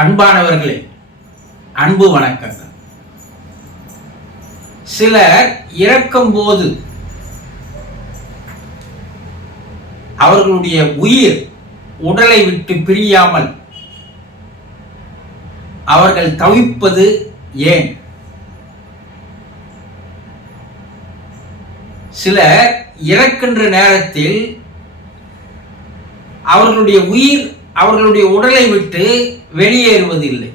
அன்பானவர்களே, அன்பு வணக்கங்கள். சிலர் இறக்கும்போது அவர்களுடைய உயிர் உடலை விட்டு பிரியாமல் அவர்கள் தவிப்பது ஏன்? சிலர் இறக்கின்ற நேரத்தில் அவர்களுடைய உயிர் அவர்களுடைய உடலை விட்டு வெளியேறுவதில்லை.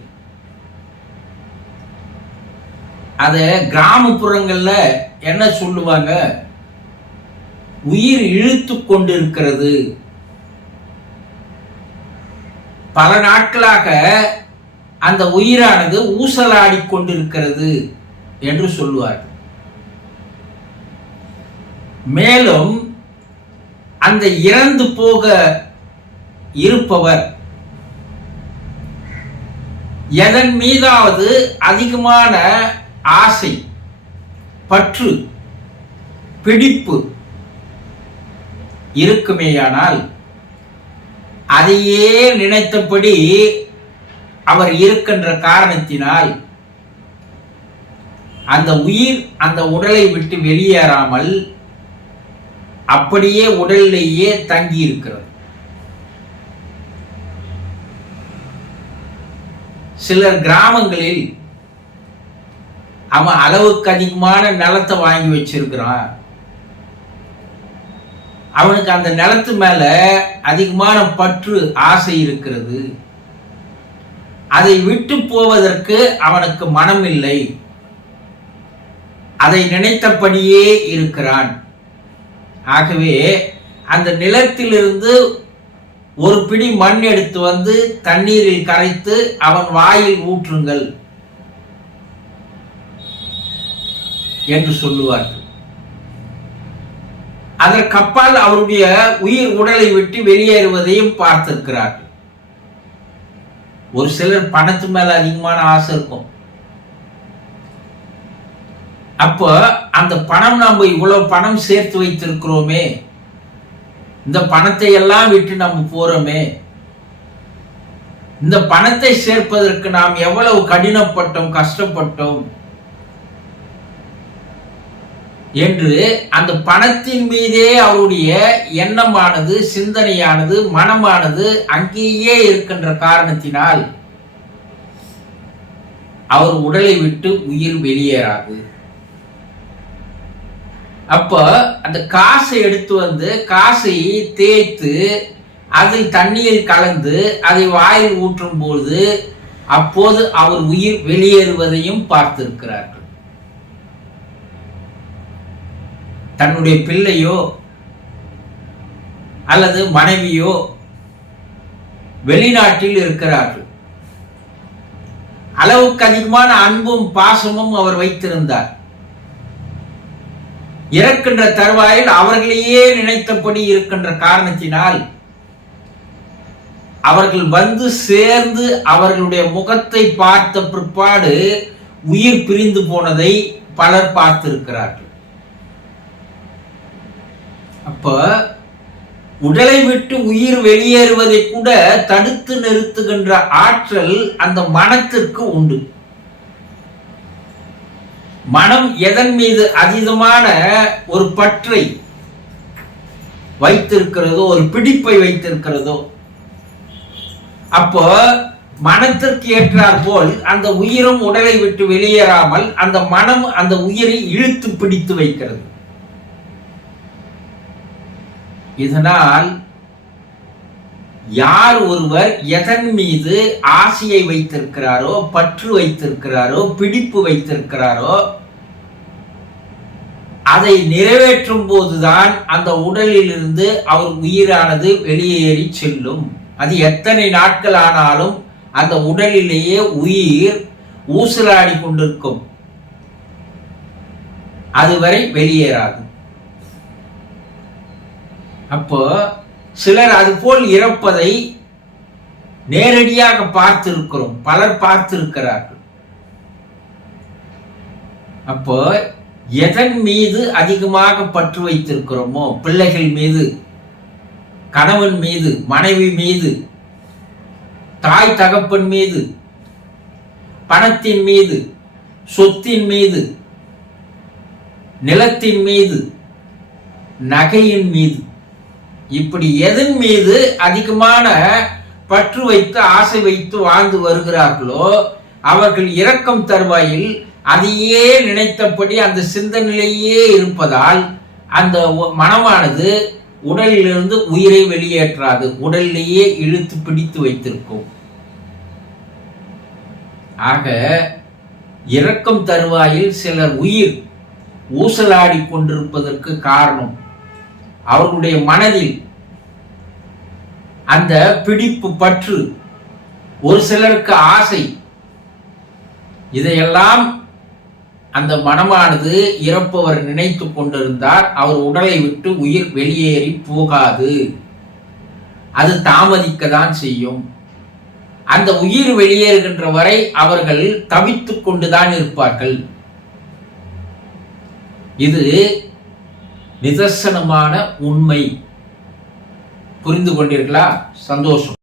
அத கிராமப்புறங்கள்ல என்ன சொல்லுவாங்க? உயிர் இழுத்து கொண்டிருக்கிறது, பல நாட்களாக அந்த உயிரானது ஊசலாடி கொண்டிருக்கிறது என்று சொல்லுவார். மேலும் அந்த இறந்து போக இருப்பவர் எதன் மீதாவது அதிகமான ஆசை, பற்று, பிடிப்பு இருக்குமேயானால் அதையே நினைத்தபடி அவர் இருக்கின்ற காரணத்தினால் அந்த உயிர் அந்த உடலை விட்டு வெளியேறாமல் அப்படியே உடலிலேயே தங்கி இருக்கிறது. சிலர் கிராமங்களில் அவன் அளவுக்கு அதிகமான நிலத்தை வாங்கி வச்சிருக்கிறான், அவனுக்கு அந்த நிலத்து மேல அதிகமான பற்று, ஆசை இருக்கிறது, அதை விட்டு போவதற்கு அவனுக்கு மனம் இல்லை, அதை நினைத்தபடியே இருக்கிறான். ஆகவே அந்த நிலத்திலிருந்து ஒரு பிடி மண் எடுத்து வந்து தண்ணீரில் கரைத்து அவன் வாயில் ஊற்றுங்கள் என்று சொல்லுவார்கள். அதற்கப்பால் அவருடைய உயிர் உடலை விட்டு வெளியேறுவதையும் பார்த்திருக்கிறார்கள். ஒரு சிலர் பணத்து மேல அதிகமான ஆசை இருக்கும். அப்போ அந்த பணம், நம்ம இவ்வளவு பணம் சேர்த்து வைத்திருக்கிறோமே, இந்த பணத்தை எல்லாம் விட்டு நம்ம போறோமே, இந்த பணத்தை சேர்ப்பதற்கு நாம் எவ்வளவு கடினப்பட்டோம், கஷ்டப்பட்டோம் என்று அந்த பணத்தின் மீதே அவருடைய எண்ணமானது, சிந்தனையானது, மனமானது அங்கேயே இருக்கின்ற காரணத்தினால் அவர் உடலை விட்டு உயிர் வெளியேறாது. அப்ப அந்த காசை எடுத்து வந்து காசை தேய்த்து அதில் தண்ணீர் கலந்து அதை வாயில் ஊற்றும் போது அப்போது அவர் உயிர் வெளியேறுவதையும் பார்த்திருக்கிறார்கள். தன்னுடைய பிள்ளையோ அல்லது மனைவியோ வெளிநாட்டில் இருக்கிறார்கள், அளவுக்கு அதிகமான அன்பும் பாசமும் அவர் வைத்திருந்தார். இறக்கின்ற தருவாயில் அவர்களையே நினைத்தபடி இருக்கின்ற காரணத்தினால் அவர்கள் வந்து சேர்ந்து அவர்களுடைய முகத்தை பார்த்த பிற்பாடு உயிர் பிரிந்து போனதை பலர் பார்த்திருக்கிறார்கள். அப்ப உடலை விட்டு உயிர் வெளியேறுவதை கூட தடுத்து நிறுத்துகின்ற ஆற்றல் அந்த மனத்திற்கு உண்டு. மனம் எதன் மீது அதீதமான ஒரு பற்றை வைத்திருக்கிறதோ, ஒரு பிடிப்பை வைத்திருக்கிறதோ, அப்போ மனத்திற்கு ஏற்றார் போல் அந்த உயிரும் உடலை விட்டு வெளியேறாமல் அந்த மனம் அந்த உயிரை இழுத்து பிடித்து வைக்கிறது. இதனால் யார் ஒருவர் எதன் மீது ஆசையை வைத்திருக்கிறாரோ, பற்று வைத்திருக்கிறாரோ, பிடிப்பு வைத்திருக்கிறாரோ, அதை நிறைவேற்றும் போதுதான் அந்த உடலில் இருந்து அவர் உயிரானது வெளியேறி செல்லும். அது எத்தனை நாட்கள் ஆனாலும் அந்த உடலிலேயே உயிர் ஊசலாடி கொண்டிருக்கும், அதுவரை வெளியேறாது. அப்போ சிலர் அதுபோல் இறப்பதை நேரடியாக பார்த்திருக்கிறோம், பலர் பார்த்திருக்கிறார்கள். அப்போ எதன் மீது அதிகமாக பற்று வைத்திருக்கிறோமோ, பிள்ளைகள் மீது, கணவன் மீது, மனைவி மீது, தாய் தகப்பன் மீது, பணத்தின் மீது, சொத்தின் மீது, நிலத்தின் மீது, நகையின் மீது, இப்படி எதன் மீது அதிகமான பற்று வைத்து ஆசை வைத்து வாழ்ந்து வருகிறார்களோ அவர்கள் இரக்கம் தருவாயில் அதையே நினைத்தபடி அந்த சிந்தனையிலேயே இருப்பதால் அந்த மனமானது உடலிலிருந்து உயிரை வெளியேற்றாது, உடலிலேயே இழுத்து பிடித்து வைத்திருக்கும். ஆக இரக்கம் தருவாயில் சிலர் உயிர் ஊசலாடி கொண்டிருப்பதற்கு காரணம் அவர்களுடைய மனதில் அந்த பிடிப்பு, பற்று, ஒரு சிலருக்கு ஆசை, இதையெல்லாம் அந்த மனமானது இறப்பவர் நினைத்து கொண்டிருந்தார். அவர் உடலை விட்டு உயிர் வெளியேறி போகாது, அது தாமதிக்க தான் செய்யும். அந்த உயிர் வெளியேறுகின்ற வரை அவர்கள் தவித்துக் கொண்டுதான் இருப்பார்கள். இது நிதர்சனமான உண்மை. புரிந்து கொண்டீர்களா? சந்தோஷம்.